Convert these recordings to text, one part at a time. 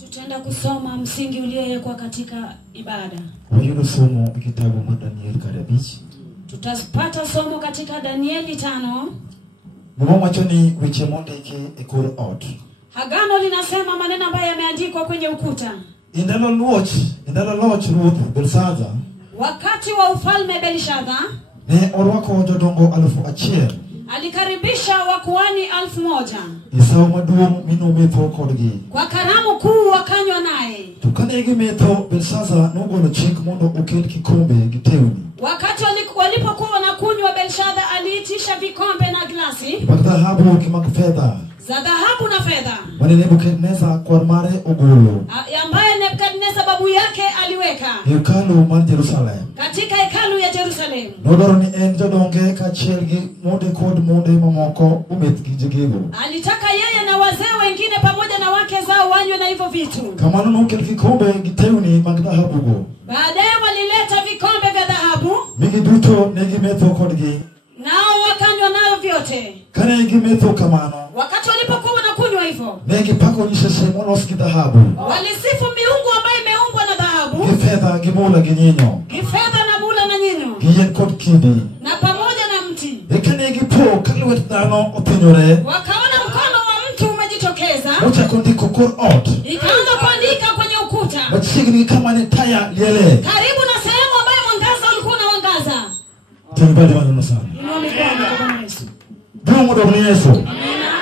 Tutaenda kusoma msingi uliowekwa katika ibada. Somo kitabu cha Danieli karabichi. Tutapata somo katika Danieli 5. Mmoja choni weche mondike ekor ot. Agano linasema maneno ambayo yameandikwa kwenye ukuta. Indalo loch Ruth Belshazzar. Wakati wa ufalme Belshazzar ne orwako jodongo 1,000. alikaribisha wakuhani 1,000. Isao maduong' minometho kodgi. Kwa karamu kuu wakanywa naye. To kane gimetho Belshazzar nogolo chik mondo okel kikombe gi tewni. Wakati walipokuwa wanakunywa Belshazzar aliitisha vikombe na glasi mag dhahabu gi mag fedha. za dhahabu na fedha. Mane Nebukadneza kwar mare ogolo. Ambaye Nebukadneza babu yake aliweka. Hekalu mar Jerusalem. Katika hekalu ya Jerusalem. Nodoro ni en jodonge kaachiel gi monde kod monde mamoko umeth gi jegego. Alitaka yeye na wazee wengine pamoja na wake zao wanywe na hivyo vitu. Kamano nokel kikombe gi tewni mag dhahabugo. Baadaye walileta vikombe vya dhahabu. Migi duto ne gimetho kodgi. Nao wakanywa nayo vyote. Kane gimetho kamano. Wakati walipokuwa wanakunywa hivyo. Ne gipako nyisese molos gi dhahabu. Walisifu miungu ambayo imeumbwa na dhahabu. Gi fedha gi mula gi nyinyo. Gi fedha na mula na nyinyo. Gi yien kod kidi. Na pamoja na mti. Kane gipo ka lwet dhano othinyore. Wakaona mkono wa mtu umejitokeza. Ochako ndiko kor ot. Ikaanza kuandika kwenye ukuta. Machiegni kama ne taya liele. Karibu na sehemu ambayo mwangaza ulikuwa unaangaza. Tunibadi maneno sana. Inua mikono kwa Bwana Yesu. Mungu ndo Yesu. Amina.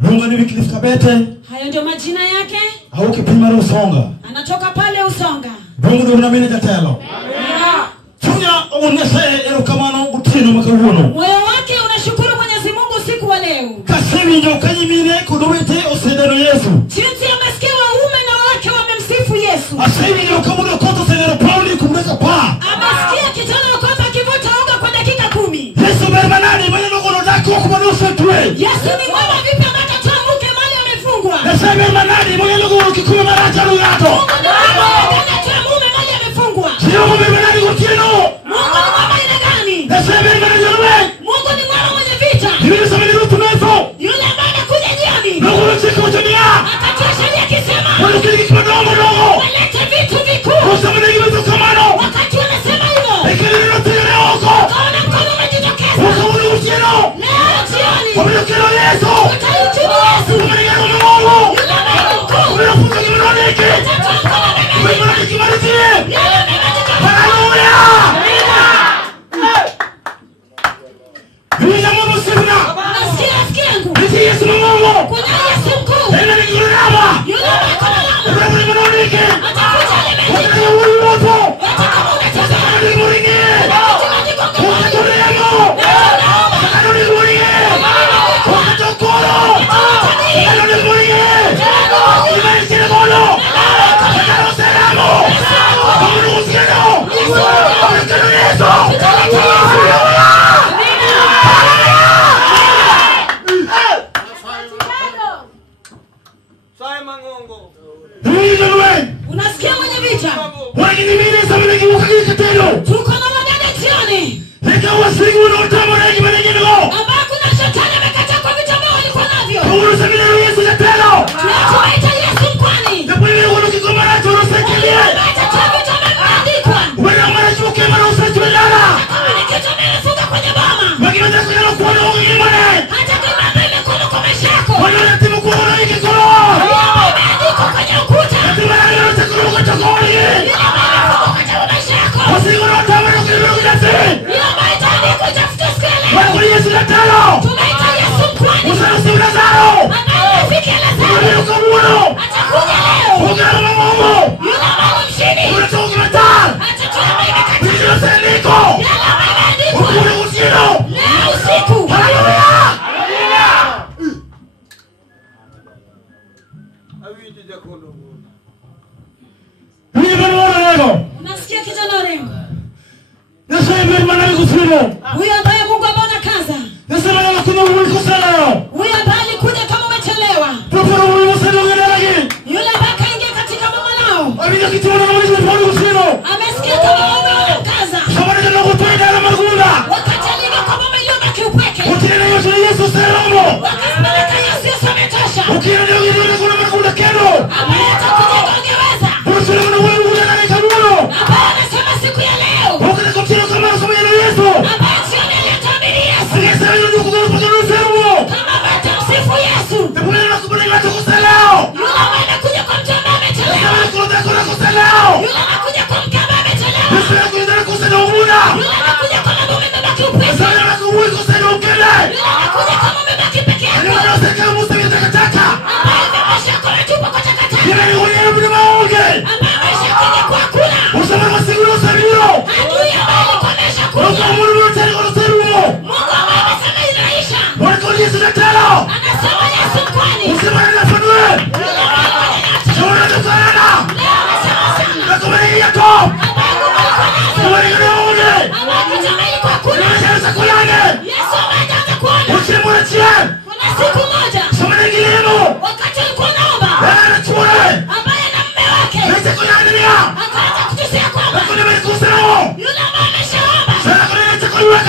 Mungu ni Wycliffe Kabete. Hayo ndio majina yake. Au kipima Usonga. Anatoka pale Usonga. Mungu ndo na mimi jatelo. Amina. Tunya unese erokamano gutino makawuno. Moyo wake unashukuru Mwenyezi Mungu siku wa leo. Kasemi ndio kanyimine kudowete osedero Yesu. Jinsi amesikia waume na wake wamemsifu Yesu. Asemi ndio kamudo koto sedero Pauli kumreka pa. Amesikia kijana wakati akivuta unga kwa dakika 10. Yesu bermanani maneno gono dako kumanusa tuwe. Yesu ni mwema vipi anatatoa mke mali amefungwa. Yesu bermanani maneno gono kikuma maraja rugato. Anatoa mume mali amefungwa. Sio bermanani gutino. Mungu ni mwema ina gani? Yesu bermanani ruwe. Mungu ni mwema mwenye vita. Yule sameni rutumezo. Yule ambaye anakuja jioni. Mungu chiko dunia. Atatoa sheria akisema. Mungu kile kidogo dogo. Walete vitu vikuu. Kwa sababu ni vitu kamano. Wakati wanasema hivyo. Ekele notire oko. Kaona mkono umejitokeza. Ukauli utino. Leo jioni. Wamekelo Yesu. Utaitii Yesu. Mungu. Yule ambaye ni mkuu. Unafunga kimanoneke. Atatoa mkono Gatalo. Tunaita Yesu mkwani. Usarusi Lazaro. Anayefika Lazaro. Yule ukamuno. Atakuja leo. Ugana Mungu. Yule mama mshini. Unatoka Metal. Atatoa maimekata. Bila Seniko. Yala maandiko. Ukule usino. Leo usiku. Haleluya. Unasikia kijana rembo? Yesu ndiye mwana kusino. Huyo ambaye Mungu ameona kaza. Yesu ndiye anakuja kukusana. Huyo ambaye alikuja kama umechelewa. Tuporo wewe usino ngelagi. Yule ambaye kaingia katika mama lao. Abija kituna na mwana mwana kusino. Amesikia kama umeona kaza. Sabana ndio kutoa na magunda. Wakati aliingia kwa mama iliyobaki upweke. Ukina Yesu Yesu salamo. Wakati Yesu ametosha. Ukina ndio kuna magunda kendo. Ameleta kuja kuongeza. Usino na wewe unalala kamuno. Ambaye anasema siku ya leo. Ukina kutino kama somo ya Yesu. Ambaye sio aliyetabiri Yesu. Yesu ndio kukuza servo. Kama watamsifu Yesu. Tupone na kubali watu kusalao. Yule ambaye anakuja kwa mtu ambaye amechelewa. Kuna kusalao. Yule anakuja kwa mtu ambaye amechelewa. Yesu anakuja kusalao muda. Yule anakuja kwa mtu umebaki upweke. Yesu anakuja kusalao ukele. Yule anakuja kama umebaki peke yako. Anataka Musa takataka. Ambaye amesha kwa chupa kwa takataka. Yeye ni mwenye mlima wake. Ambaye amesha kuja kwa kula. Usema masiguro sabiro. Adui ambaye alikuwa amesha Mungu kuja. Mungu tena kwa servo. Mungu ambaye amesema inaisha. Wako Yesu Gatalo. Anasema Yesu kwani. Usema na fanwe. Yule ambaye anaacha. Sura tukana. Leo anasema sana. Nakumeni yako. Ambaye Mungu alikuwa nazo. Sura ngine. Ambaye kitamani kwa kula. Unaanza kulanga. Yesu ameanza kuona. Usimwachie. Kuna siku moja. Soma ngilimo. Wakati alikuwa naomba. Anachukua. Ambaye na mume wake. Ndio kuyanania. Akaanza kutusia kwamba. Kuna mkusano. Yule ambaye ameshaomba. Sasa kuna chakula.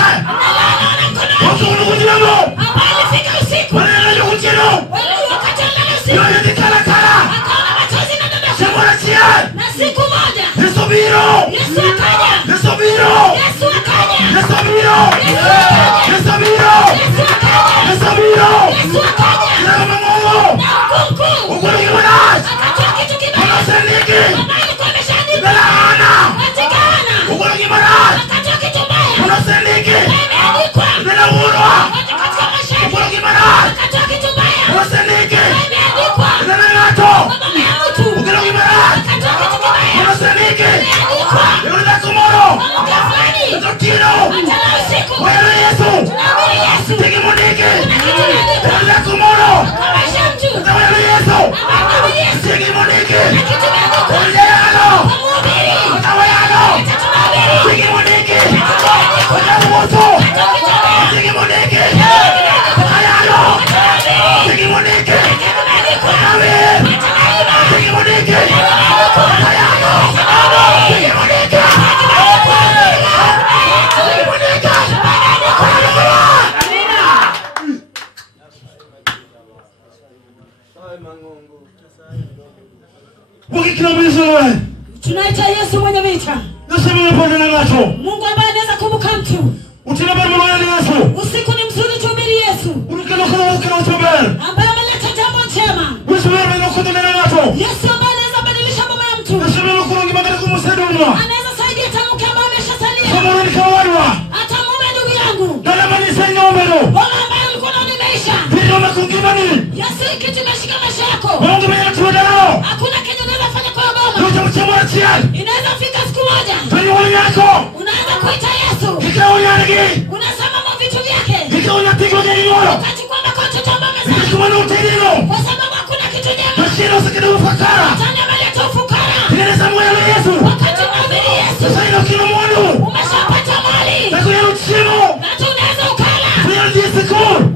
Anaona mkono. Mungu kujinamo. Ambaye alifika usiku. Wale kujino. Wale wakati alala usiku. Yeye kala. Akaona machozi na dada. Simwachie. Na siku moja. Nisubiro. Yesu akaja. Nisubiro. Yesu akaja. Nisubiro. Yesu akaja. Nisubiro. Yesu akaja. Nisubiro. Yesu akaja. Na Mungu. Na kuku. Ukuli mwana. Akatoa kitu kibaya. Unaseniki. Ambaye alikuwa ameshaandika. Laana. Katika Hana. Ukuli mwana. Akatoa kitu mbaya. Unaseniki. Imeandikwa. Ninaurwa. Katika maisha yake. Ukuli mwana. Akatoa kitu mbaya. Unaseniki. Imeandikwa. Ninato. Mama ya mtu. Ukuli mwana. Akatoa kitu kibaya. Unaseniki. Imeandikwa. Yule kumoro. Mama fulani. Tokiro. Atala usiku. Wewe Yesu. Tunaamini Yesu. Tegemonike. Kuna kitu imeandikwa. Yule kumoro. Kwa maisha ya mtu. Wewe Yesu. Tunaamini Yesu. Tegemonike. Kuna kitu imeandikwa. Oleano. Kwa mhubiri. Oleano. Acha tunahubiri. Tegemonike. Kuna kitu imeandikwa. Oleano. Acha ukitolea. Tegemonike. Kuna Oleano. tunahubiri. Tegemonike. Kitu imeandikwa. Amen. Acha naiba. Tegemonike. Imeandikwa. Oleano. Acha tunahubiri. Tegemonike. Tunaita Yesu mwenye vita. Mungu ambaye anaweza kumbuka mtu. Usiku ni mzuri tuhubiri Yesu. Ambaye ameleta jambo njema. Yesu ambaye anaweza badilisha mambo ya mtu. Anaweza saidia tamuke ambaye ameshasalia. Hata mume ndugu yangu. Bwana ambaye alikuwa na nimeisha. Yesu kitu kimeshika maisha yako. Hakuna kitu unaweza fanya kwa boma. Inaweza fika siku moja. Unaanza kuita Yesu. Unasema vitu vyake. Wakati kwamba kwa mtoto ambaye amezaa. Kwa sababu hakuna kitu njema. Tana ameleta ufukara. Wakati unahubiri Yesu. Umeshapata mali. Na tunaweza ukala.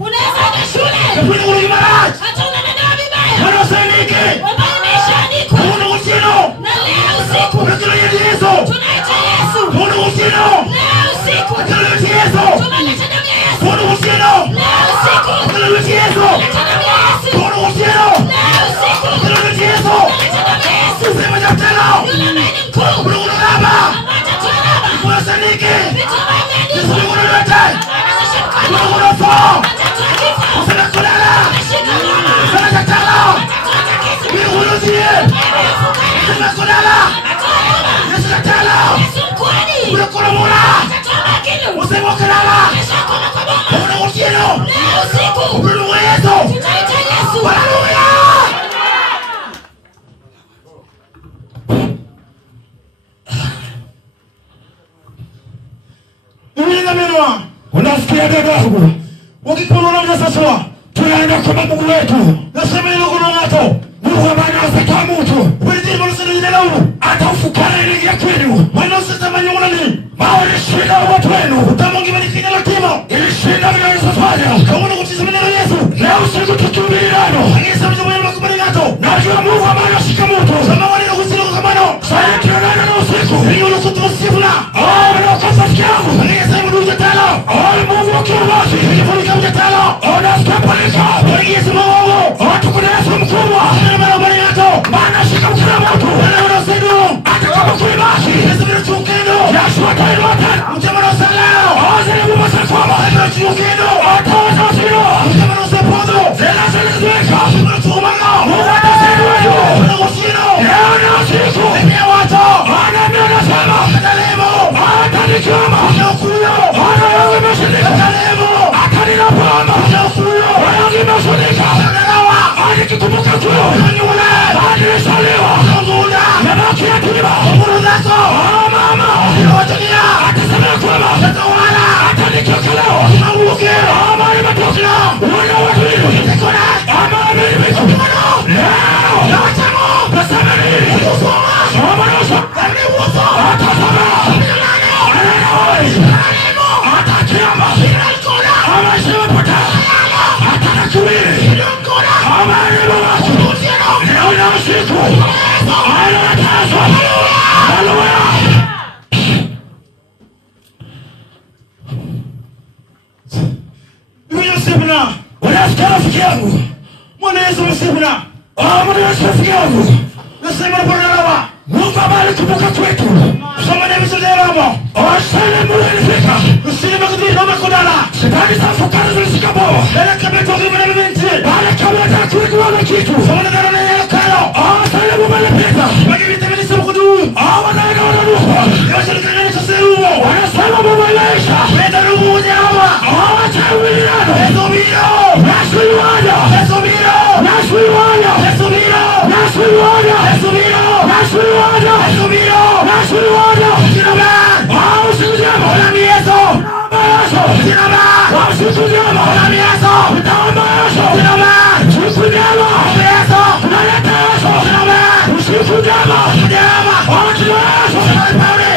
Unaweza enda shule. Hata unanena vibaya. Wabaya imeshaandikwa. Na leo usiku. Tunaita Yesu. Leo usiku. Tumeleta damu ya Yesu. Leo usiku. Tumeleta damu ya Yesu. Leo usiku. Tumeleta damu ya Yesu. Yule ambaye ni mkuu. Ambaye atatoa raba. Vitu ambaye ameandikwa. Anazosha mkono. Atatoa kifo. Ameshika raba. Atatoa takisu. Wewe ufukara. Atatoa raba. Yesu mkwani. Atatoa makilu. Ameshakona kwa boma. Mungu. Tutaita Yesu. Haleluya. Unaelewa? Unasikia dada wangu? Ukikuona mnasaswa, tunaenda kwa Mungu wetu. Nasema hilo kuna watu. Mungu anaweza mtu. Wewe mbona unasema hata ufukara ile ya kwenu. Maana usitamani unani? Maana shida watu wenu. Utamongi bali kijana timo. Ile shida mnaweza fanya. Kama unakutizama neno Yesu. Leo siku tutubilano. Angeza mtu mwenye makubali gato. Najua Mungu anashika mtu. Kama wale wanakusema kama no. Sasa tunaona na usiku. Hiyo unakutusifuna. Unakosa kiamu. Angeza mtu mtalo. Mungu akiwazi. Hiyo mtalo. Unastapalika. Yesu Mungu. Watu kuna Yesu mkubwa. Maana shika mkina moto. Unasaidia. Hata kama kuimashi. Yesu mtukendo. Yesu atailota. Mtamano salao. Ozele mumasa kwamba. Mtukendo. Atawaza sio. Mtamano sepodo. Zela zelezweka. Mtumano. Mungu atasaidia. Unagosino. Leo na siku. Ni watu. Ana mimi nasema. Atalemo. Atanichoma. Unakuyo. Ana wewe mshirika. Atalemo. Atanina pamba. Unakuyo. Wewe mshirika. Unalawa. Anikikumbuka tu. Unanyula. Anisaleva. Unangula. Nabaki atiba. Unurudako. Mama. Unawatia. Atasema kwamba. Atawala. Atanikokelewa. Unanguke. Mama imetokea. Unawatili. Unikona. Mama imetokea. Leo. Nawachamo. Nasema nini? Ukusoma. Mama nosa. Kami uso. Atasema. Ananimo. Atakiamba. Inalikola. Mama isema pata. Atanakuwili. Inalikola. Mama inalikola. Leo na usiku. Anatazwa. Haleluya. Unasema unasikia rafiki yangu. Mwana Yesu msibuna. Mwana Yesu rafiki yangu. Nasema bwana Mungu amekukumbuka kwetu. Soma na miso ya Roma. Osele mulifika. Usile kudini na makodala. Sitaki safukara zisikabo. Ele kabla toki mwana mwenzi. Bale kabla takuri kwa kitu. Soma na dara ya kalo. Osele mulifika. Wagi vitamini sio kudu. Wana ruha. Yote kana tuseruo. Wanasema mumelaisha. Wenda ruhu jawa. Chawiliano. Esomiro. Nashwiwanya. Esomiro. Nashwiwanya. Esomiro. Nashwiwanya. Esomiro. Nashwiwanya. Esomiro. Nashwiwanya. Sinaba. Sinaba. Olami Yesu. Sinaba. Sinaba. Olami Yesu. Sinaba. Sinaba. Yesu. Naleta Yesu. Sinaba. Sinaba. Sinaba. Sinaba.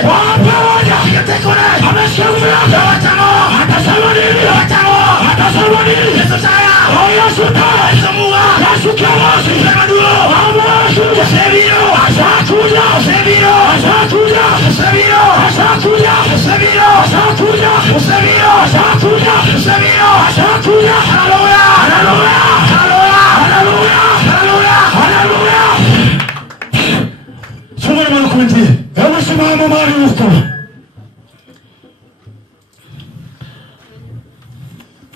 Wapamoja. Kitekone. Ameshauri. Tawachamo. Atasema nini? Tawachamo. Atasema nini? Yesu taya. Yesu taya. Yesu Mungu. Yesu kiongozi. Sema duo. Yesu. Seviro. Asakuja. Seviro. Asakuja. Seviro. Asakuja. Seviro. Asakuja. Seviro. Asakuja. Seviro. Asakuja. Haleluya. Haleluya. Haleluya. Haleluya. Haleluya. Haleluya. Soma na makundi. Hebu simama mahali huko.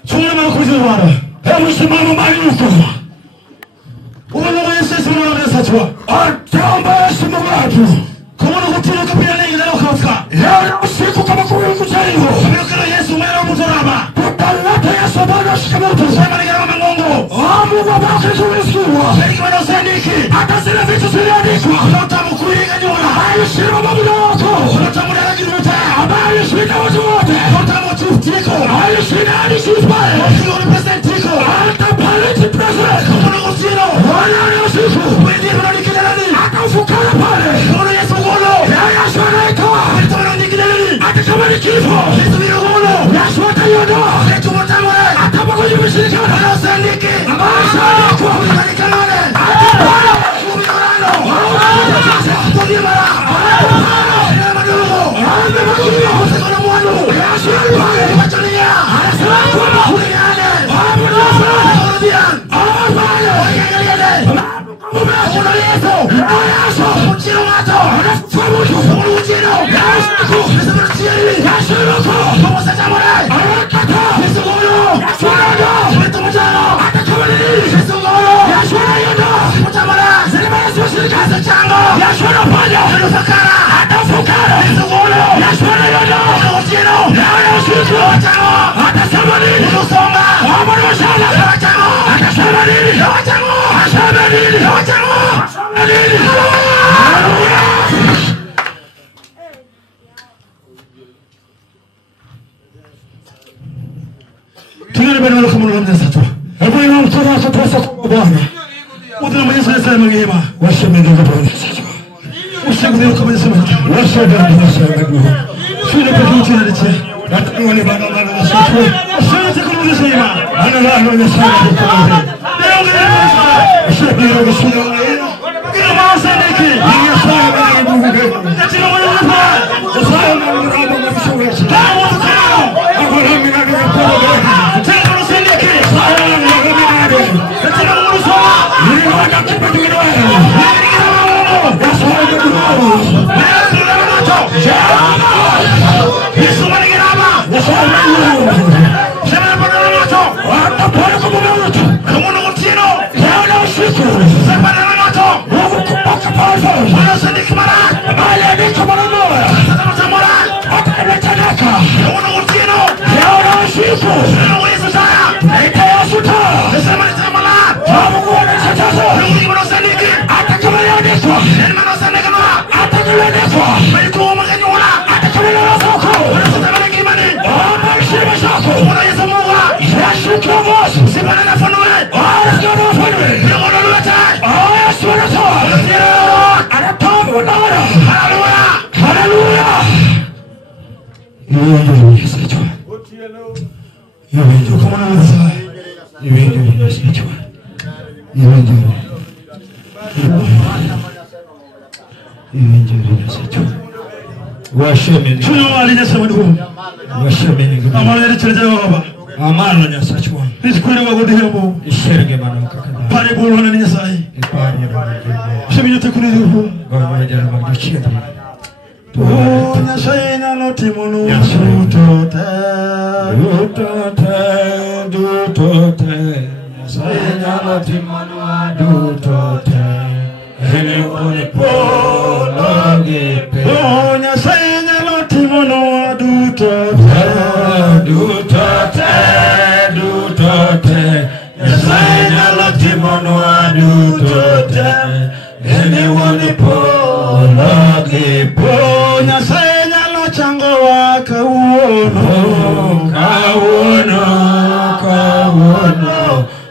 Soma na makundi bwana. Hebu simama mahali huko. Unaona Yesu mwanadamu. Ataomba Yesu watu. Kama unakutana kabila lengi leo kafuka. Leo usiku kama kuingujaribu. Kama Yesu mwana mzoraba. Tutaleta Yesu bwana shikamoto. Sema ni kama Mungu. Mungu wabaki tuwisiwa. Sema na usandiki. Hata zile vitu ziliandikwa. Utamkuiga nyora. Hayo shiro mabudu wako. Utamudala kiruta. Habari shida watu wote. Utamutiko. Hayo shida hadi shifai. Sio representiko. Hata paleti president. Kuna usiro. Wana ni usiku. Wewe ndio nikilalani. Hata ufukara pale. Kuna Yesu gono. Ya shona ikawa. Ndio nikilalani. Hata kama ni kifo. Yesu ndio gono. Yesu atayodoa. Yesu mtamwe. Hata bako yumeshika. Ana usandiki. Maisha yako. Unikanane. Hata kumirano. Togimara. Yesu Nyasaye mangima. Washemeni Bwana Nyasaye. Ushimwe kwa Yesu. Washemeni Nyasaye. Shule kwa kitu na licha. Wale bana bana Nyasaye. Asante kwa Nyasaye. Ana la Nyasaye. Leo ni Shule kwa shule. Kila masaniki. Nyasaye Mungu. Katika moyo wako. Nyasaye Mungu na mshuhuda. Tamu kwa. Akora mimi na kwa. Tena masaniki. Nyasaye Mungu na katika moyo wako. Ni watu kupendwa. Washemeni. Tunawali Nyasaye wangu. Washemeni. Amana cheleja baba. Amana Nyasaye wangu. Nisikule magodi hapo. Isherege manaka. Pale bolo na Nyasaye. Ipani na. Shemeni tekuni huko. Baba jana magichi. Oh Nyasaye na loti mono. Dutote. Nyasaye na loti mono. Dutote. Hele one pologe pe. Oh Nyasaye na loti mono. Dutote. Nyasaye na loti mono. Dutote. Hele one pologe pe. Nyasaye na lo chango wa kauono.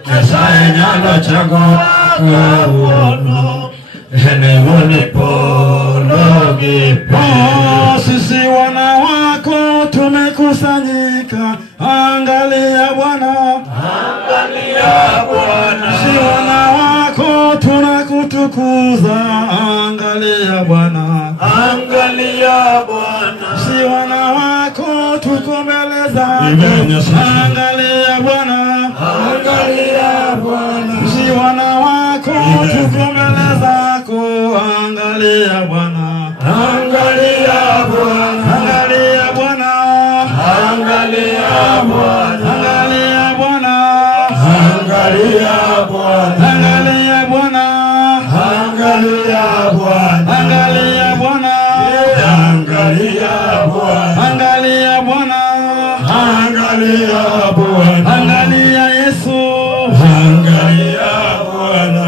Nyasaye na lo chango wa kauono. Hene wone pologe pe. Sisi wana wako tumekusanyika. Angalia Bwana. Angalia Bwana. Sisi wana wako tunakutukuza. Angalia Bwana. Angalia Bwana. Sisi wana wako tuko mbele zako. Angalia Bwana. Angalia Bwana. Sisi wana wako tuko mbele zako. Angalia Bwana. Angalia Bwana. Angalia Bwana. Angalia Bwana. Angalia Bwana. Angalia Bwana. Angalia Bwana. Angalia Bwana. Angalia Bwana. Angalia Bwana. Angalia Bwana. Angalia Bwana. Angalia Yesu. Angalia Bwana.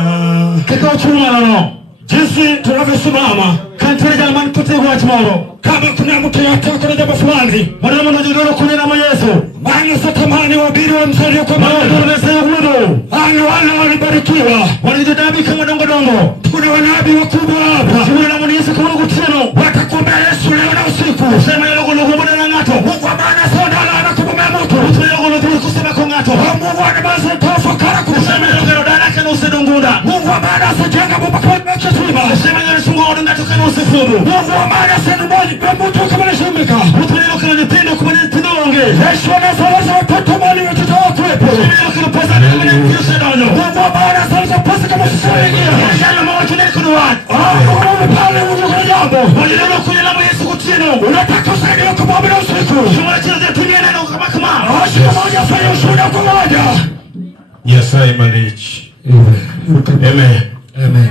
Kikao chuma nano. Jinsi tunavyosimama katika jamani kutegwa tomorrow. Kama kuna mtu yataka jambo fulani, mwana mnajidoro kunena na Yesu. Maana satamani wabiri wa msari kwa maana tunasema hudo. Ana walibarikiwa. Walijidabi kama dongo. Kuna wanabii wakubwa hapa. Kuna na Yesu kama kuteno. Watakuombea Yesu leo na usiku. Sema leo kuna na ngato. Mungu amana soda na kubomoa moto. Leo kusema kwa ngato. Mungu anabasa tafakara kusema leo dana kana usedongunda. Mungu amana sijenga bomba kwa mchuma. Sema Yesu ngoro ngatoka na usifudu. Mungu amana senu moja mtu kama nishimika. Mtu leo kana nitendo kwa nitendo onge. Yesu anasema watoto mali watoto wako wepo. Leo kana pesa na kisa nalo. Mungu amana sasa pesa kama sisi. Yana mawazo ni kuna watu. Pale Mungu kwa jambo. Leo kuna na Yesu kutino. Unataka kusaidia kwa baba na usiku. Tunacheza dunia na kama. Ashika moja fanya ushuhuda kwa moja. Nyasaye malichi. Amen. Amen.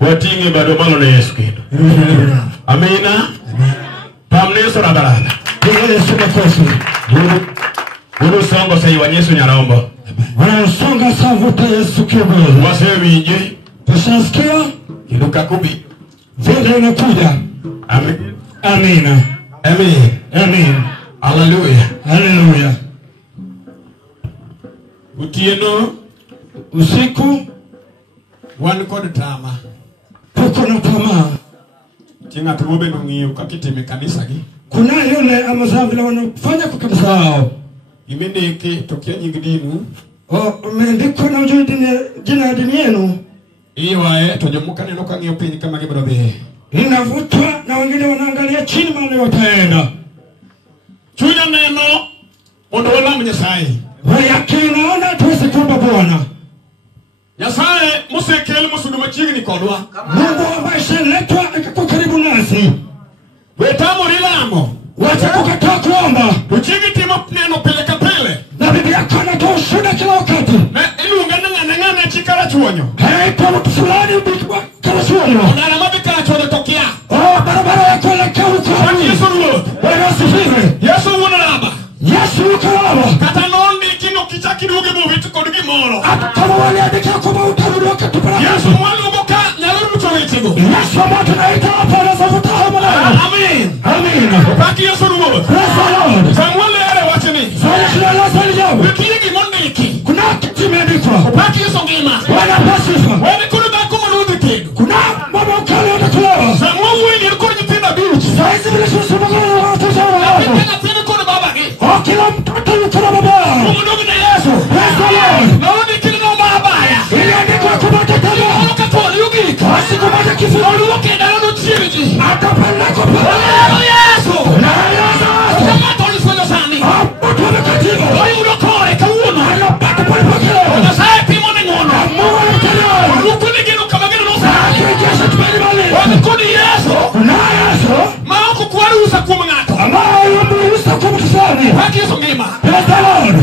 Watinge bado malo na Yesu kido. Amina. Pamneso na baraka. Yesu makofi. Ulu songo sayi wa Yesu nyaraombo. Wana songa savuta Yesu kibo. Wasewi inje. Tushasikia. Kiduka kubi. Vile inakuja. Amen. Amina. Amen. Amen. Hallelujah. Hallelujah. Utieno usiku wan kod tama. Kuna tamaa. Tinga tumobe nungiyo kakitime kanisa gi. Kuna yule amazao vile wanafanya kwa kanisa lao. Imendeke tokia nyingidini. Umeandikwa na ujui jina ya dini yenu. Iwae tojomuka neno kangiyo pinyi kama gibadobe. Inavutwa na wengine wanaangalia chini mahali wataenda. Chunya neno ondo wala Nyasaye. Wayaki unaona tuwezi kuomba Bwana. Nyasaye musekeli musuduma chigni kodwa. Mungu ambaye sheletwa akakuwa karibu nasi. Wetamu rilamo. Wacha kukataa kuomba. Uchigi timo neno peleka pele. Na bibi yako anatoa ushuhuda kila wakati. Na iluunga ngana chikara chuonyo. Haita mtu fulani bikwa kala chuonyo. Unana mabikara chuonyo tokia. Barabara yako elekea huko. Yesu ruo. Bwana asifiwe. Yesu unaraba. Yesu ukaraba. Kata nondi kino kichaki duge muvitu kodigi moro. Kama wale andika kwa utarudi wakati para. Yesu mwali uboka nyaru mchorichigo. Yesu ambaye tunaita hapa na safuta hamala. Amen. Amen. Paki Yesu ruo. Praise the Lord. Samuel ere wacheni. Wikigi mondiki. Kuna kitu imeandikwa. Paki Yesu ngema. Bwana pasifa. Wewe kuna dako marudi tena. Kuna mama ukale utakuwa. Samuel wewe ni kwa jipenda biuchi. Saizi vile sisi mkono wa watu sawa. Tena tena kuna baba ge. Kila mtoto yuko na baba. Mungu na Yesu. Praise the Lord. Naona kile na baba ya. Iliandikwa kubata tena. Ukatoli ugika. Basi kubata kifuani ukenda na chiji. Atapanda kwa baba. Yesu. Na Yesu. Kama toli fanya sani. Hapo tumekatiwa. Wewe unakoe kauno. Anapata pale pale. Unasema pimo ni ngono. Mungu anatenda. Mungu ni gino kama gino no sasa. Yesu tupelibale. Wewe kodi Yesu. Na Yesu. Mauko kuarusa kwa ngato. Ambaye yumruhusa kumtisani. Paki Yesu ngema. Praise the Lord.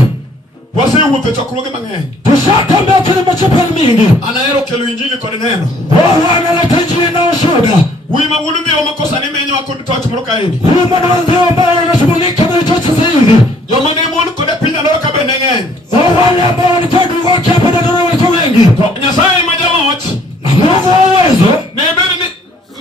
Wase uwe chakula mang'eny. Tushatembea kwenye machapani mingi. Anaero kelo injili kwa neno. Bwana analeta injili na ushuhuda. Wima wulumi wa makosa ni menyo akodi tochi moroka hivi. Huyu mwananzi ambaye anashughulika na chochote sasa hivi. Yoma ni mwonu kode pinda ndoka beneng'eny. Wale ambao walikuwa ndugu wake hapa na ndio walikuwa wengi. Nyasaye majama wachi. Na Mungu wa uwezo. Nebeni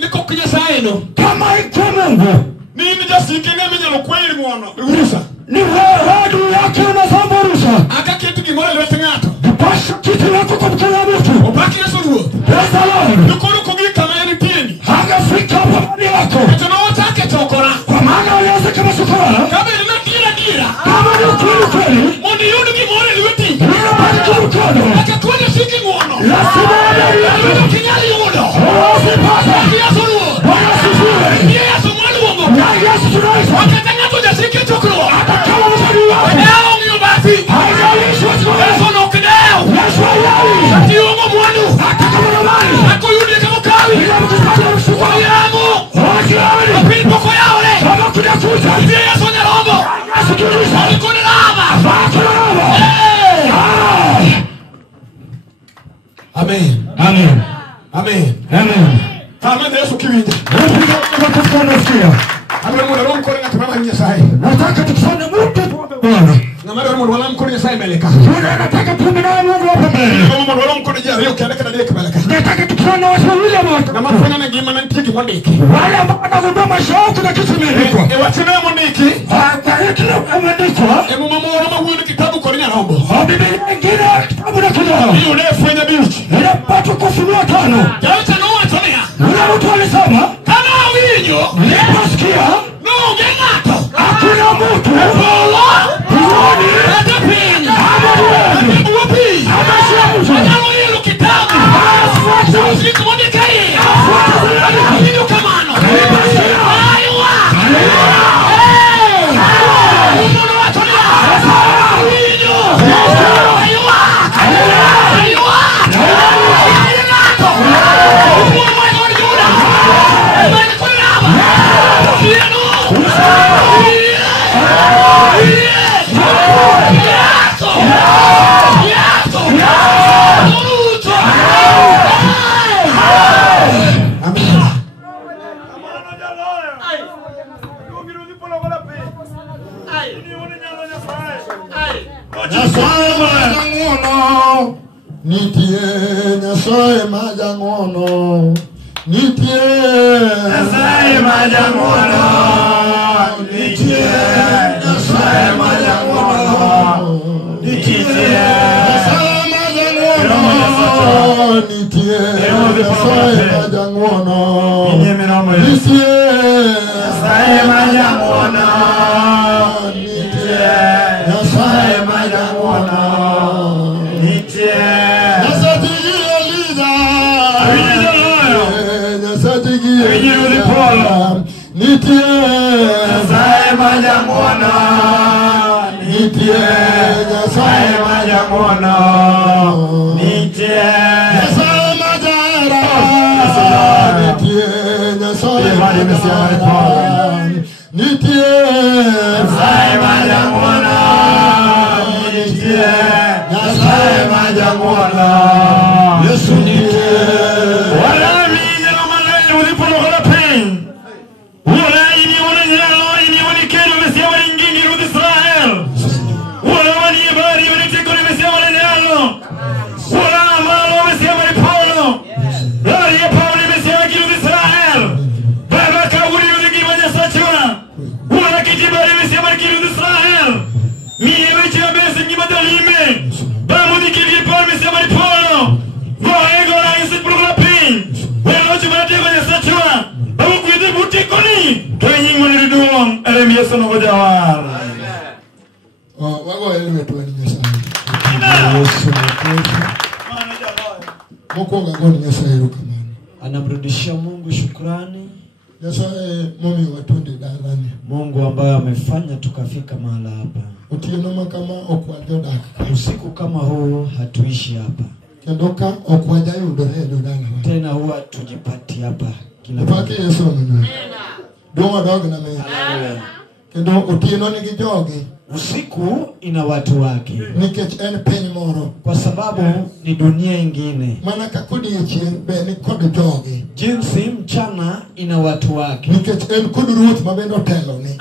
niko kinyasaye no. Kama iko Mungu. Nini jasike ne menyalo kweli mwana. Urusa. Ni hadu yake unasamburusa. Akaketu gimora lwete ngato. Pasha kitu yako kwa mkono wa mtu. Opaki Yesu ruo. Praise the Lord. Nukuru kugika mayeni tieni. Hangafika pamani yako. Etono watake chokora. Kwa maana alianza kama sukara. Kama ilina dira. Kama ni kweli. Mundi yudu gimora lwete. Nina bali kwa mkono. Akakuja shiki ngono. Lazima Yudu kinyali yudo. Usipata. Yesu ruo. Bwana asifiwe. Yesu mwali wongo. Na Yesu tunaisa. Wakatanga tuja shiki chokro. Hata kama msanii wako. Leo ngiyo basi. Haijalishi watu wako. Yesu no kideo. Yesu ayawi. Kiongo mwanu. Hata kama na mali. Ako yudi kama kawi. Bila mkipata na mshukwa. Yangu. Wajiwani. Apili poko yao le. Kama kuna kuta. Ndiye Yesu nyarombo. Yesu tunaisa. Alikuni lava. Fakula lava. Amen. Amen. Amen. Amen. Kama Yesu kiwinja. Unapiga kwa kufanya sikia. Amen mwana roho mkoni ngatumama Nyasaye. Nataka tukufanye Mungu tuombe Bwana. Na mara mwana roho mkoni Nyasaye meleka. Bwana nataka tuombe na Mungu hapa mbele. Kama mwana roho mkoni jari ukiandika na deke meleka. Nataka tukufanye watu wawili wote. Na mafanya na ngima na ntiki mwandiki. Wale ambao wanahuduma shauku na kitu imeandikwa. Wachina mwandiki. Kwa hiyo tunaandikwa. Mama wana mawuni kitabu kwa nyarombo. Biblia nyingine kitabu na kitabu. Hiyo nefanya biuchi. Inapata kufunua 5. Jacha no watonea. Ule mtu alisema Kama winyo. Niliposikia No ngenato. hakuna mtu. Polo. Huoni. Hata pinga. Ama Upi. ama sio. Kama hilo kitabu. Afuata. Siku moja kai. Afuata. Ndio kamano. Aiwa. Uno watonea. Winyo. Aiwa. Aiwa. Ngenato. Umo mwana wa Juda. Mwana kulaba. Yenu. Nitie Nyasaye majangono. Nitie Nyasaye majangono. Nitie Nyasaye majangono. Nitie Nyasaye majangono. nitie Nyasaye majang'wono nitie Nyasaye majang'wono nitie Nyasaye majang'wono nitie Nyasaye Eliza Nyasaye Eliza nitie Nyasaye majang'wono nitie Nyasaye majang'wono nitie Nyasaye majara nitie Nyasaye majara nitie Nyasaye majang'wono nitie Nyasaye majang'wono Yesu nitie wala mimi na malaya uliponoka pain wala ini wala nyalo ini wala kero mesia wala ingini rudi Israel wala wani bari wala tiko mesia wala nyalo wala malo mesia wala Paulo dari Paulo mesia wala rudi Israel baba kaburi rudi kibanya sachwa wala kitibari mesia wala rudi Israel mimi mecha besi kimadalime bamudi kibi Paulo mesia wala Paulo goego la isi progapin wala chumate kwenye sachwa babu kuide buti koni kwenye ngoni duong Eremia sono gojawar wago elime tuani Nyasaye Yesu mkristo mokonga ngoni Nyasaye rukamani anamrudishia Mungu shukrani Nyasaye momi watunde dalani Mungu ambaye amefanya tukafika mahali hapa utieno kama okwajo daka usiku kama huu hatuishi hapa kendoka okwaja yudore dodala tena huwa tujipati hapa kila pake Yesu mwenyewe donga dogo na mimi kendo utieno ni kijoge usiku ina watu wake nikech en piny moro kwa sababu ni dunia ingine maana kakudi be ni kod joge jinsi mchana ina watu wake nikech en kod ruoth mabendo telo ni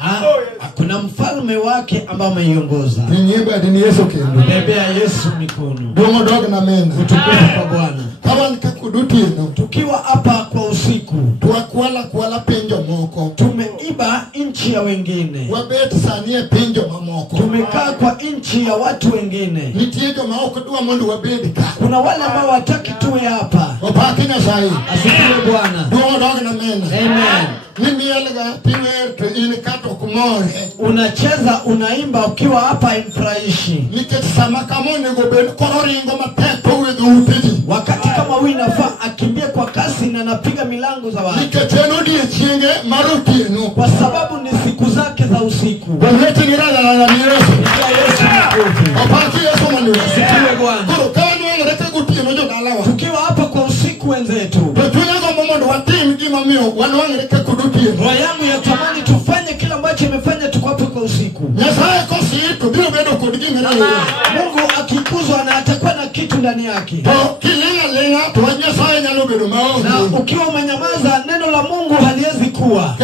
kuna mfalme wake ambaye ameiongoza ninyebe adini Yesu kendo bebea Yesu mikono dongo dogo na mena kutukuza kwa Bwana kama nikakudutieno tukiwa hapa kwa usiku tuakwala penjo moko tumeiba nchi ya wengine wabet sanie penjo mamo tumekaa kwa nchi ya watu wengine nitiejo maoko dua mundu wabedika kuna wale ambao wataki tuwe hapa wapake Nyasaye asifiwe Bwana dua dogo na mena amen mimi yalga tiwe to inikato kumore unacheza unaimba ukiwa hapa imfurahishi nikisema kama ngobeni kororingo matepo wewe upiji wakati kama wewe inafaa akimbie kwa kasi na anapiga milango za watu niketeno die chienge marutieno kwa sababu ni siku zake za usiku wewe ni rada la Yesu apaki Yesu mwanzo sikiwe Bwana kama ngoreka gutieno jo dalawa tukiwa hapa kwa usiku wenzetu tunaanza mambo watim jima mio wanawangireka kudutieno roho yangu yatamani tufanye kila ambacho imefanya tuko hapa kwa usiku Nyasaye kosi tu bila bado kudigime na Mungu akikuzwa na atakuwa na kitu ndani yake to kilinga tu Nyasaye nyalo bedo maono na ukiwa umenyamaza neno la Mungu haliwezi kuwa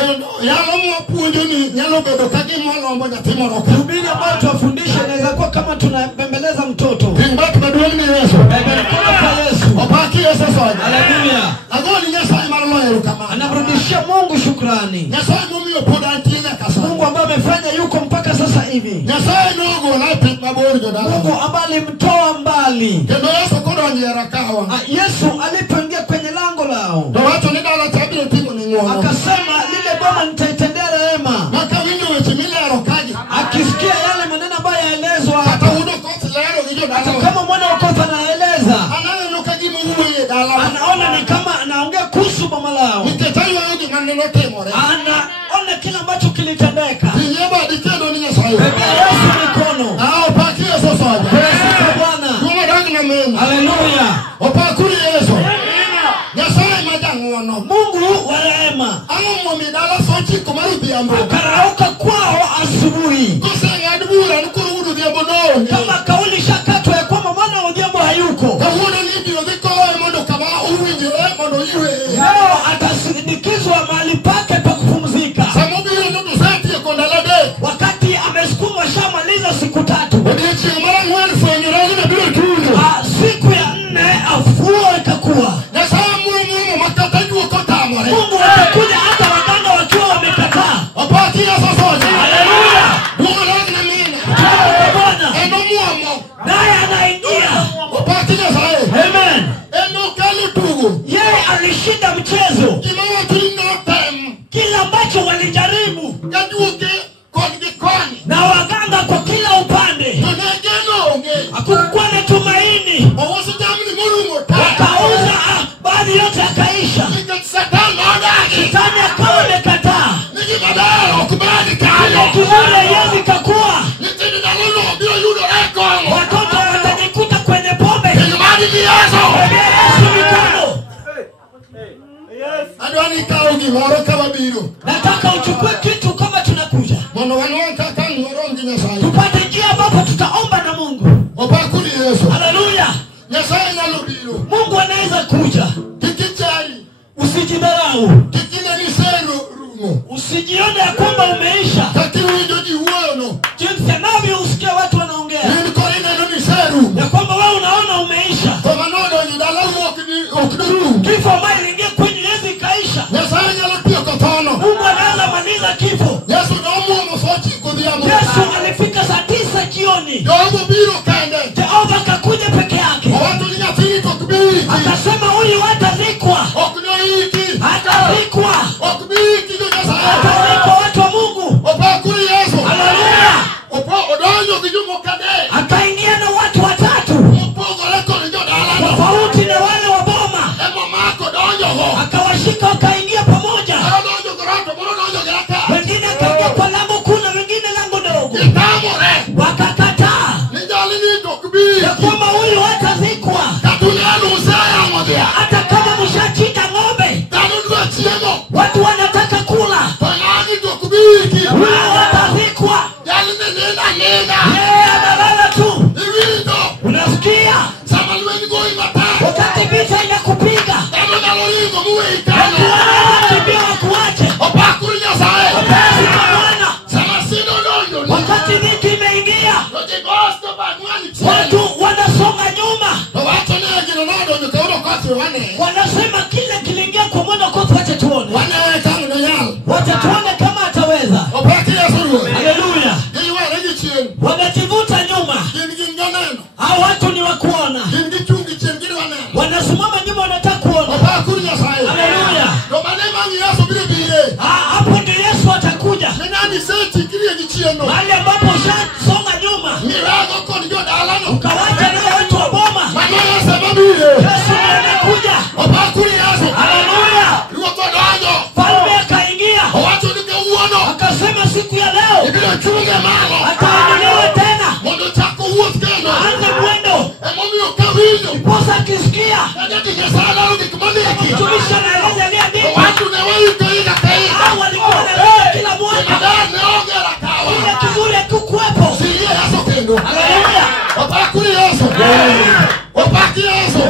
yalo mwapunjo ni nyalo bedo kagimo lombo na timoro hubiri ambao tuwafundishe inaweza kuwa kama tunabembeleza mtoto timbaki baduani ni Yesu kwa Yesu opaki Yesu soja haleluya agoni Nyasaye maralo yerukama anamrudishia Mungu shukrani Nyasaye mumio podantina kasa Mungu ambaye amefanya yuko mpaka sasa hivi Nyasaye nogo na pimabori jodala Mungu ambaye alimtoa mbali kendo Yesu kodo nyerakawa Yesu alipoingia kwenye lango lao ndo watu ni dala tabiri timu ni ngono akasema lile boma nitaitendea rehema maka winyo wetimile arokaji akisikia yale maneno ambayo yaelezwa hata udo kosi leo hiyo dala kama mwana wa kosa anaeleza analokaji Mungu yeye dala anaona ni kama anaongea kuhusu boma lao niketayo hadi maneno temore anaona kila ambacho kilitendeka yeba ditendo ni Nyasaye Yesu mikono paki Yesu soja Yesu Bwana Mungu rangi na mema haleluya opakuri Yesu Nyasaye majang'wono Mungu wa rehema amo midala sochi kumaruthi ambo karauka kwao asubuhi kusanga adubura nukurudu diabono kama kauli shakatwa ya kwamba mwana wa jambo hayuko kahuno ndio viko mondo kama uwinje mondo iwe leo atasindikizwa mahali pake pa kupumzika sababu hiyo ndio sati ya kondalade wakati amesukuma shamaliza siku 3 ndiye mara ngwani fanya na bila tuzo siku ya 4 afuo itakuwa na sababu Mungu matatajua kota amore Mungu atakuja hata waganga wakiwa wamekataa wapati Yesu soja haleluya Mungu gimoro kama biro. Nataka uchukue kitu kama tunakuja. Mono wanaweka kani warongi Nyasaye. Tupate njia ambapo tutaomba na Mungu. Opakuri Yesu. Haleluya. Nyasaye nalo biro. Mungu anaweza kuja. Kikichari. Usijidharau. Kikina ni sero rumo. Usijione ya kwamba umeisha. Kakini njoji uono. Jinsi anavyo usikia watu wanaongea. Nini kwa ina ni seru. Ya kwamba wewe unaona umeisha. Kwa manono ni dalamu okiduru. Kifo ambayo ingia kwenye Yesu ikaisha. Nyasaye nyalo pia kotono. Mungu anaweza maliza kifo. Yesu naomwa msochi kudhiamu. Yesu alifika saa 9 jioni. Yongo biro kende. Jehova akakuja peke yake. Watu ni nyatiri kokubiri. Akasema huyu hatazikwa. Okunoiki. Hatazikwa. Okubiri kijo Nyasaye. Hatazikwa watu wa Mungu. Opakuri Yesu. Haleluya. Opo odonyo kijumo kade. Akaingia na watu watatu. Opo goleko nijo dalano. Tofauti na wale wa boma. Emo mako donyo ho. Akawashika wakaingia pamoja. Donyo goroto, mono donyo geraka. Wengine akaingia kwa lango kuu na wengine lango dogo. Itamore. Wakakataa. Nijalini kokubiri. Ya kwamba huyu hatazikwa. Katulanu usaya modia. Hata kama mshachinja ng'ombe. Tanunua chiemo. Watu wanataka kula. Panani kokubiri. Wao watazikwa. Jalini nena. Yeye analala tu. Iwindo. Unasikia? Samalueni goi mata. Wakati vita inakupiga. Tano nalolingo muwe itano. Watu wanakimbia wakuache. Opakuri Nyasaye. Wapenzi kwa Bwana. Samasino donyo. Wakati vita imeingia. Lote gosto bagwani chiemo. Watu wanasonga nyuma. Watu ni agino nado nyukauro kwati wane. Wanasema kile kiliingia kwa mwana kwa wacha tuone. Wane kangu na yao. Wacha tuone kama ataweza. Opakuri Yesu. Haleluya. Yiwa reji chiemo. Wanajivuta nyuma. Ginganeno. Hao watu ni wa kuona. Gingichungi chiemo gini wane. Wanasimama nyuma wanataka kuona. Opakuri Nyasaye. Haleluya. Ndo manema ngi Yesu bile. Hapo ndio Yesu atakuja. Menani seti kiri gichiemo. Mahali ambapo ushasonga nyuma. Mirago koni jo dalano. Ukawacha na watu wa boma. Manaya sababile. Yesu ndiye anakuja. Opakuri Yesu. Haleluya. Luoto donyo. Falme akaingia. Watu ni uono. Akasema siku ya leo Ibilo chunge malo. ataendelea tena. Mondo chako uo skeno. Aanze mwendo. Emomi ukawinyo. Posa akisikia. Nagati Nyasaye lalo nikumandiki. Mtumishi anaeleza aliandika. Watu ne wewe kaida kaida. Hao walikuwa wanaeleza kila mwaka. Madani ongera kawa. Ile kiburi hakikuwepo. Siria Yesu kendo. Haleluya. Opakuri Yesu. Opaki Yesu.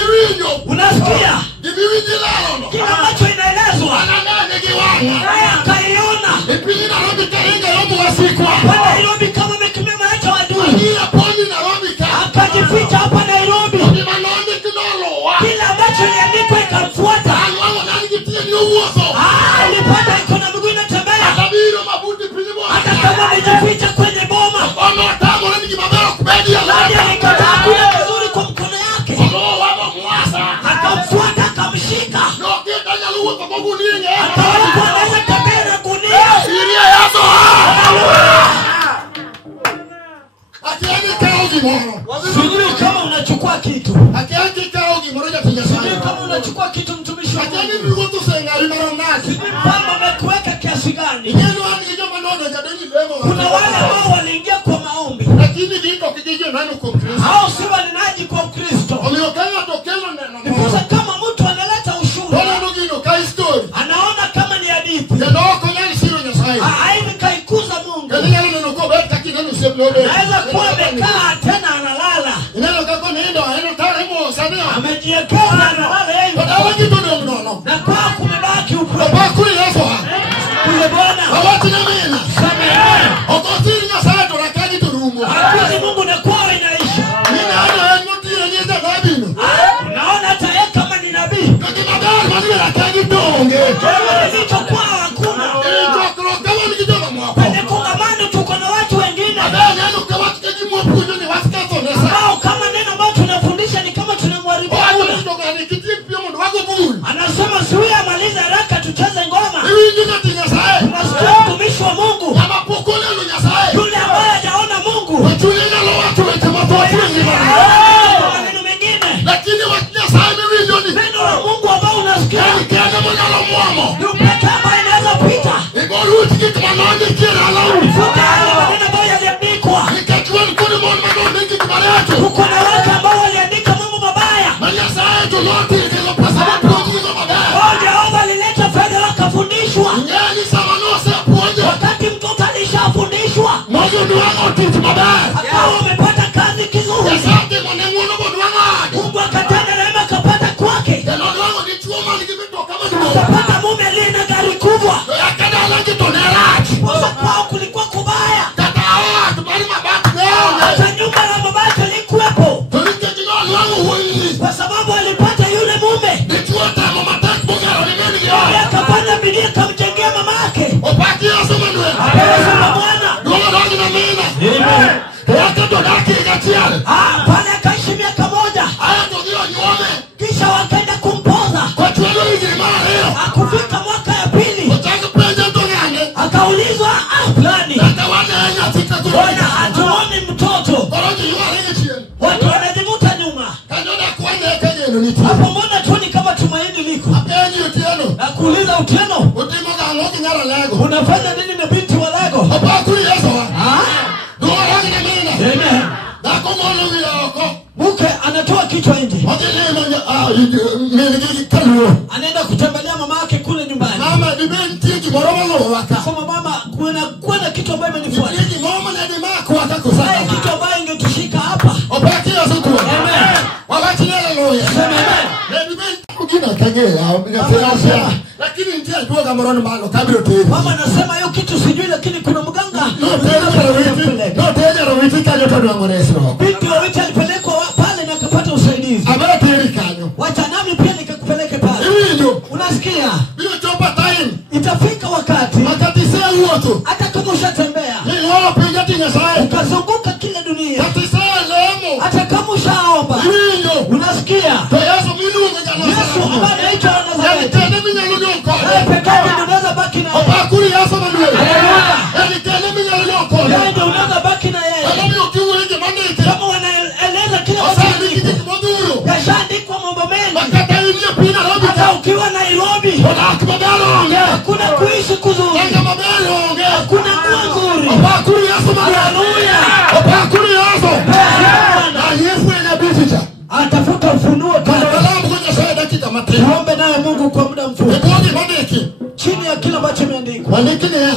Iwinyo. Unasikia? Ibiwinyi lalo. Kile ambacho inaelezwa. Anangane kiwanga. Naye akaiona. Ipini Nairobi karinga yomu wasikwa. Hapa Nairobi kama mekimema hata wadui. Ania poni Nairobi ka. Akajificha hapa Nairobi. Ni manonde kinolo wa. Kile ambacho iliandikwa ikamfuata. Wangu nani kitie ni uozo. Alipata iko na miguu inatembea. Atabiro mabuti pini mwa. Hata kama amejificha kwenye boma. Ono tamu nani kibabero kubedi ya Nani lada. alikataa kula vizuri kwa mkono yake. Ono wamo mwasa. Akamfuata akamshika. No kita nyaluwa kwa Mungu ninge. Akaona kuwa anaweza tembea na gunia. Siria Yesu. Akiani kaugi moro. Sijui kama unachukua kitu. Akiani kaugi moro ya Nyasaye. Sijui kama unachukua kitu mtumishi wa Akiani Mungu. migutu senga imaronasi. Sijui kwamba amekuweka kiasi gani. Inyelu wani kijo manono ya deni lemo. Kuna wale ambao waliingia kwa maombi. Lakini dito kijijo nani kumkristo. Hao si wanenaji kwa Kristo. Omiokanga tokelo neno. Ndiposa kama mtu analeta ushuhuda. Bona nugino ka story. Anaona kama ni hadithi. Neno ko nyali siro Nyasaye. Haini kaikuza Mungu. Kali nyalo neno ko beta kineno semlobe. Naweza kuwa amekaa tena analala. Neno kako nendo eno tare mo sania. Amejiekeza analala yeye. Badawa kitu neno. Na kwa kumebaki upendo. Opakuri Yesu. Kule Bwana. Awati na mina. Samehe. Okotiri Nyasaye torakaji turumo. Akuzi Mungu na kwao inaisha. Mina ana nyoti yenyeza dabino. Unaona hata yeye kama ni nabii. Kati madari mani rakaji tonge. Kama nilichokuwa hakuna. Chokro kama ni kijana mwapo. Kwenye kongamano tuko na watu wengine. Ada neno kawati kaji mwapo ni wasikato nesa. Hao kama neno ambalo tunafundisha ni kama tunamwharibia Watu muda. ndio gani kitie pia mtu wako bulu. Anasema siwe amaliza haraka tucheze ngoma. Hivi ndio kati Nyasaye. Tunasikia mtumishi wa Mungu. Kama pokole lo Nyasaye. Yule ambaye hajaona Mungu. Wachulina lo watu wetu matoto wengi. Kwa maneno mengine. Lakini watu Nyasaye ni milioni. Neno la Mungu ambao unasikia. Kiana mwana lo mwamo. Ni upekee ambao wangu titi mabaya. Akawa umepata kazi kizuri. Asante mwanangu bodu wangu. Mungu akatenda neema kapata kwake. Neno langu ni chuma nikipita kama ndio. Akapata mume aliye na gari kubwa. Yakada langi tonelati. Kwa kwao kulikuwa kubaya. Tatawa tubali mabati leo. Hata nyumba ya mabati ilikuwepo. Tulike jina langu huyu. Kwa sababu alipata yule mume. Nichuota mama taki bogaro ni mimi ndio. Akapanda bidii akamjengea mama yake. Opaki asema ndio. Apeleza na Bwana. Ndio rangi na mimi. Amen. Watoto daki ikatiale. Pale akaishi miaka moja. Haya ndio nyome. Kisha wakaenda kumpoza. Kwa tuelo hizi mara leo. Akufika mwaka ya pili. Wataka penja tongane. Akaulizwa fulani. Natawana hanya tika kwa. Bwana hatuoni mtoto. Koroji yule hichi. Watu wanajivuta nyuma. Kanyoda kwenda kwenye niti. Hapo mbona tuoni kama tumaini liko? Apenyi utiano. Na kuuliza Utieno. Utimo ga ngoki ngara lego. Unafanya nini na binti wa Lego? Hapa kuli Yesu. Ndio rangi na mimi. Amen. Dako ngono yako. Mke anatoa kichwa nje. Anaenda kutembelea mama yake kule nyumbani. Mama dibenti kimoromo waka. Sema mama kuna kitu ambacho imenifuata. Ni mama na dima kwa kusaka. Kitu ambacho ingetushika hapa. Opaki Yesu tu. Amen. Wakati leo loya. Sema amen. Na dibenti kujina kagea binasema. Lakini ndio ndio kamoroni malo kabiro tena. Mama anasema hiyo kitu sijui lakini kuna mganga. No tena rawiti kajo tano ngonesro. Binti wa witi alipelekwa pale na akapata usaidizi. Abara teri kanyo. Wacha nami pia nikakupeleke pale. Hiyo unasikia? Hiyo chopa time. Itafika wakati sasa huo tu. hata kama ushatembea. Ni wao piga tinga sai. Ukazunguka kila dunia. Sasa lemo. Hata kama ushaomba. Hiyo. Unasikia? Yesu milungu jana. Yesu ambaye anaitwa Nazareti. Tena mimi nalunyoka. Pekee ndio unaweza baki na yeye. Opakuri Yesu manue. Haleluya. Tena mimi nalunyoka. Yeye ndio unaweza baki na yeye. Ndio kiweke manike. Kama wanaeleza kila kitu. Yashaandikwa mambo mengi. Makata ile pina robi. Hata ukiwa Nairobi. Hakuna kuishi kuzuri. Hakuna kuwa nzuri. Opakuri Yesu manue. Haleluya. Opakuri Yesu. Na Yesu anabitisha. Atafuta ufunuo Kama walamu kwenye saa dakika matatu. Tuombe naye Mungu kwa muda mfupi. Eponi manike. Chini ya kila ambacho imeandikwa. Manike ni ya.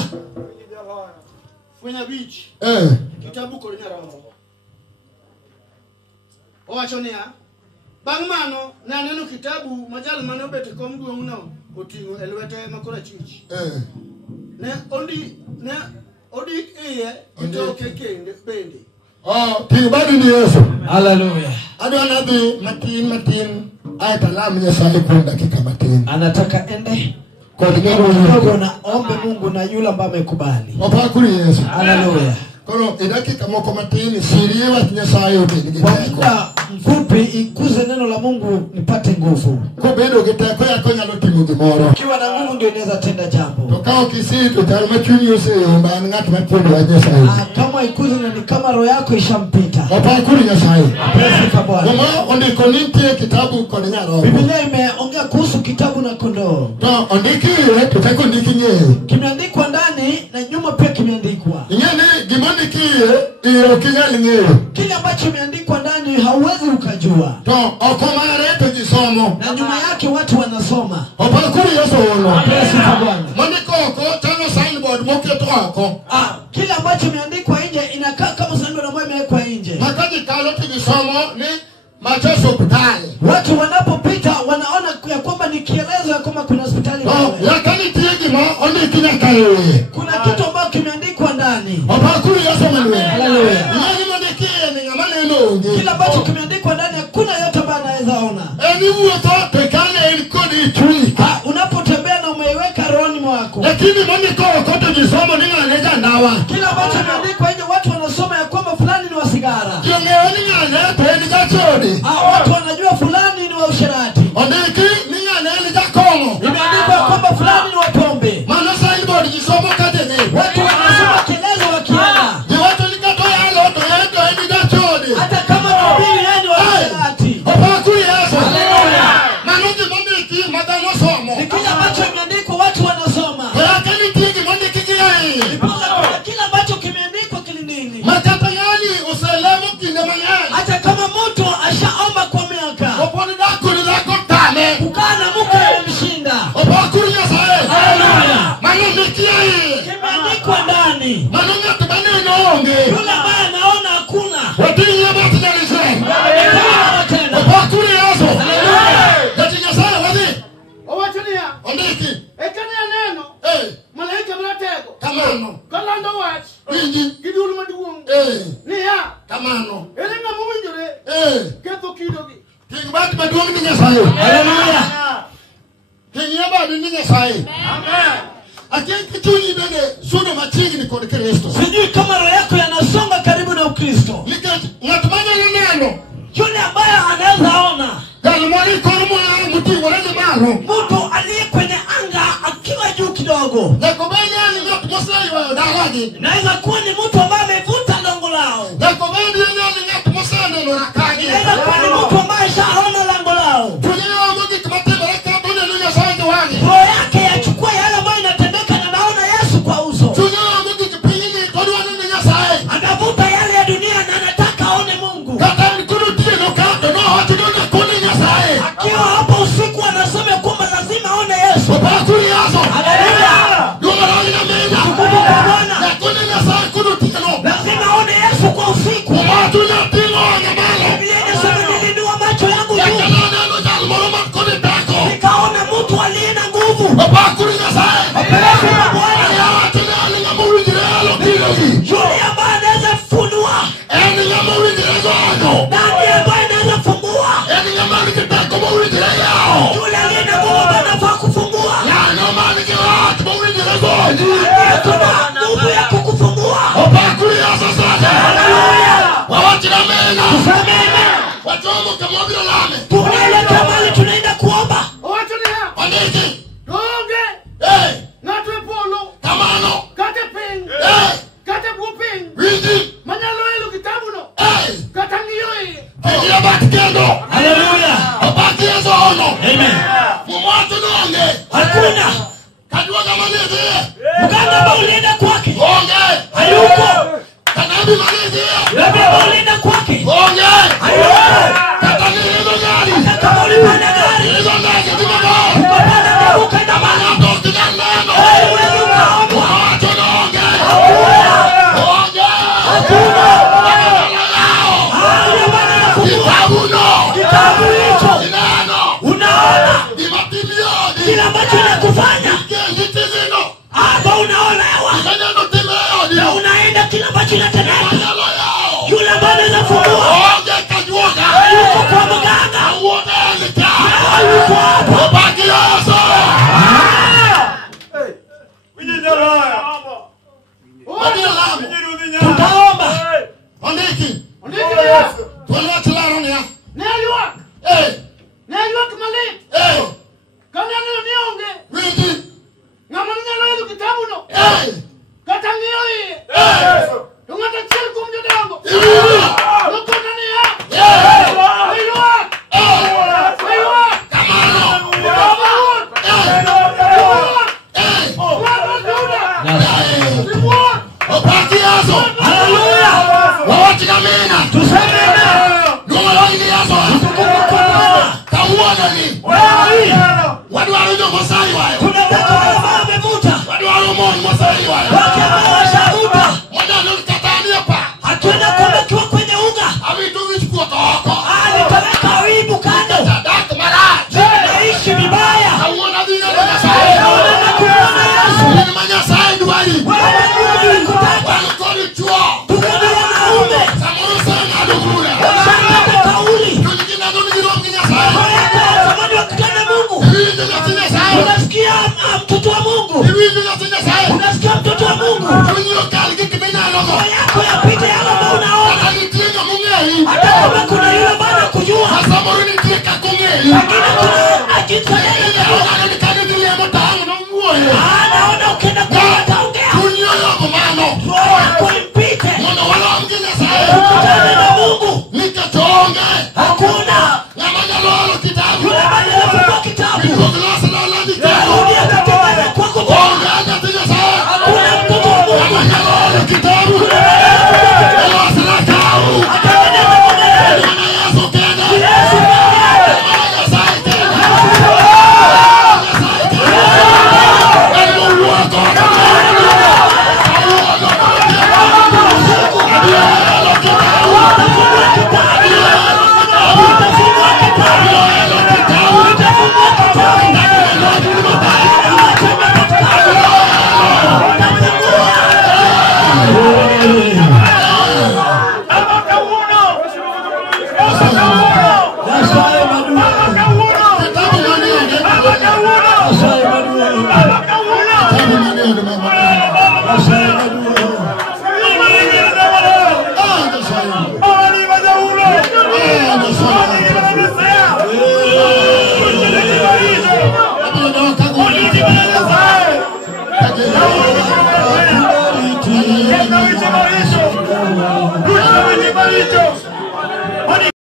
Fanya beach. Kitabu ko nyaramo. Owachonia. Bang mano na neno kitabu majal mane obet kom duong no otingo elwete makora chich. Ne odi iye itoke kende bende. Tibadi ni Yesu. Haleluya. Adwa nabi matin ayatalam Nyasaye kwa dakika matin. Anataka ende kwa kidogo na ombe Mungu na yule ambaye amekubali. Opakuri Yesu. Haleluya. Kono dakika moko matin siriwa Nyasaye obedi. Kwa muda mfupi ikuze neno la Mungu nipate nguvu. Kubedo kitako yako nyalo timo gimoro. Kiwa na nguvu ndio inaweza tenda jambo. Tokao kisitu taruma chunyi useomba ngatu mapodo wa Nyasaye. Kama ikuze ni kama roho yako ishampita. Opakuri Nyasaye. Pesa Bwana. Kama ondiko ninte kitabu kwa nyaro. Biblia imeongea kuhusu kitabu na kondoo. To ondiki tutako ndiki nye. Kimeandikwa ndani na nyuma pia kimeandikwa. Nyene gimandiki iyo kinyali nye. Kile ambacho kimeandikwa ndani hauwezi ukajua. To okomare tujisomo. Na nyuma yake watu wanasoma. Opakuri Yesu ono. Pesa Bwana. Mandiko ko tano signboard moketo ako. Kile ambacho kimeandikwa nje inakaa kama signboard ambayo imewekwa nje. Makaji kalo tujisomo ni machoso hospitali. Watu wanapopita wanaona ya kwamba ni kielezo ya kwamba kuna hospitali. Yakani tiegi ma oni kinakaye. Kuna kitu ambacho kimeandikwa ndani. Opakuri Yesu manwe. Haleluya. Yeye mandikie ni ngamane no. Kile ambacho kimeandikwa ndani hakuna yote ambaye anaweza ona. Eni uoto tekane ilikodi chui. Unapotembea na umeiweka rohoni mwako. Lakini mandiko ko tujisomo ni ngaleja ndawa. Kile ambacho kimeandikwa nje watu wanasoma ya kwamba fulani ni wa sigara. Yongeoni ngale peni gachodi. Watu wanajua fulani ni wa usherati. Ondiki ni ngale ni gakomo. Imeandikwa kwamba fulani ni wa pombe. Maana signboard jisomo kadene. Watu wanasoma kielezo wakienda. Ni watu likatoa yalo to yeto eni gachodi. Hata kama nabii yeye ni wa usherati. Opakuri Yesu. Haleluya. Manuki mandiki madano somo. Ni kile ambacho kimeandikwa watu wanasoma. Yakani tiegi mandiki kiai. Kile ambacho kimeandikwa ketho kidogi. Ting bat maduong ni Nyasaye. Haleluya. Ting yaba ni Nyasaye. Amen. Akien kichunyi bende suno machini kod Kristo. Sijui kama roho yako yanasonga karibu na Ukristo. Ngatumanya neno. Yule ambaye anaweza ona. Galmoni korumo na mti wale maro. Mtu aliye kwenye anga akiwa juu kidogo. Na kobanya ni ngatu mosai wa daraji. Naweza kuwa ni mtu ambaye amevuta lango lao. Na kobanya ni ngatu mosai neno rakani. Naweza kuwa ni mtu ambaye shaona lango lao. Tunyao mungi kumatenda raka bone ni Nyasaye wani. Roho yake yachukua yale ambayo inatendeka na naona Yesu kwa uso. Tunyao mungi kipini kodwa ni Nyasaye. Anavuta yale ya dunia na anataka aone Mungu. Kata nikurutie no kato no hatuna kuni Nyasaye. Akiwa hapo usiku anasema kwamba lazima aone Yesu. Bakuri yazo. Haleluya. Yomara ina mena. Tukumbuke Bwana. Na kuni Nyasaye kurutie no. Lazima aone Yesu kwa usiku. Watu na tingo ngamalo. Biblia inasema nilinua macho yangu Ya juu. kalana no jalmoro makoni tako. Nikaona mtu aliye na nguvu. Bakuri Nyasaye. Apeleke kwa Bwana. Ya watu na ngamuru jiralo kilogi. Yule ambaye anaweza funua. Eni ngamuru jiralo. Nani ambaye anaweza fungua? Eni ngamuru kitako muru jiralo. Yule aliye na nguvu anafaa kufungua. Ya no mani kiratu muru jiralo. Tuna nguvu ya kukufungua. Bakuri Nyasaye. Haleluya. Wawati na mena. Tusameme. Watomo kamwabilo lame. Tunaelekea mahali tunaenda kuomba. Owacho ni ha. Waniki. Donge. Eh. Ng'ato e polo. Kamano. Kate piny. Eh. Kate bwo piny. Windi. Manyalo elo kitabu no. Eh. Kata ng'iyo iye. Kira batikendo. Haleluya. Obaki yeso ono. Amen. Mumwatu nonge. Hakuna. Kajua kama nizi. Mganga ambao ulienda kwake. Onge. Hayuko. Kanabi manizi. Nabii ambao ulienda kwake. Onge. Hayuko. Katanizo gari. Kama ulipanda gari. Nizo ndaki timago. Ukapanda gari ukaenda mahali. Kamana toki nandeno. Wewe ukaomba. Mumwatu nonge. Onge. Hakuna. Wakalao. Yule bwana anafungua. Kitabu no. Kitabu hicho. Inano. Unaona. Imatimioni. Kila ambacho inakufanya. Kitizino. Hapa unaolewa. Kanyano timeoni. Na unaenda kila ambacho inatendeka. Kanyalo yao. Yule ambaye anaweza fungua. Onge kajuoga. Hayuko kwa mganga. Uone alika. Hayuko hapa. Obaki yeso. Wadi alamu. Tutaomba. Ondiki. Ondiki ni ha. Tuwa chilaro ni ya. Ne ayuak. Eh. Ne ayuak malit. Eh. Kaneno ni onge. Windi. Ng'ama nyalo elo kitabu no. Eh. Kata ng'iyo iye. Eh. To ng'ato achiel kuom jodongo. Iwiri. Nokona ni ha. Eh. Ayuak. Eh. Ayuak. Kamano. Ayuak. Ayuak. Eh. Ng'ato Juda. Eh. Sibuor. Obaki yeso. Haleluya. Wawati kamena. Tuseme Numero ini yeso. Kawuona ni. Wadwaro jo Masai wayo. tunataka wale ambao wamevuta. Wadwaro mon Masai wayo. Wake ambao washavuta. Mwana katania pa. Hatuenda kumekiwa kwenye unga. Avitu vichukua toko. Alipeleka wibu kando. Dak maraj. Naishi vibaya. Kawuona vile ni Masai. Naona na kuona Yesu. Ni Masai duwali. Wewe ndio unakutaka. Walukoni chuo. Tukana wanaume. Samuru sana dugura. Shamba kauli. Tulikina tunigiro Masai. Kwa zamani wakutana Mungu. Hivi ndio Masai. Unasikia mtoto wa Mungu. Hivi ndio Masai. Unasikia mtoto wa Mungu. Tunyo kali kimena logo. Roho yako yapite yale ambayo unaona. Alitinga mungeli. Hata kama kuna yule bwana kujua. Samuru ni tika kungeli. Lakini kuna akitwa yeye. Anaona ukienda kwa ataongea. Roho yako impite. Ukutane na Mungu. Hakuna. Yule bwana anafungua kitabu.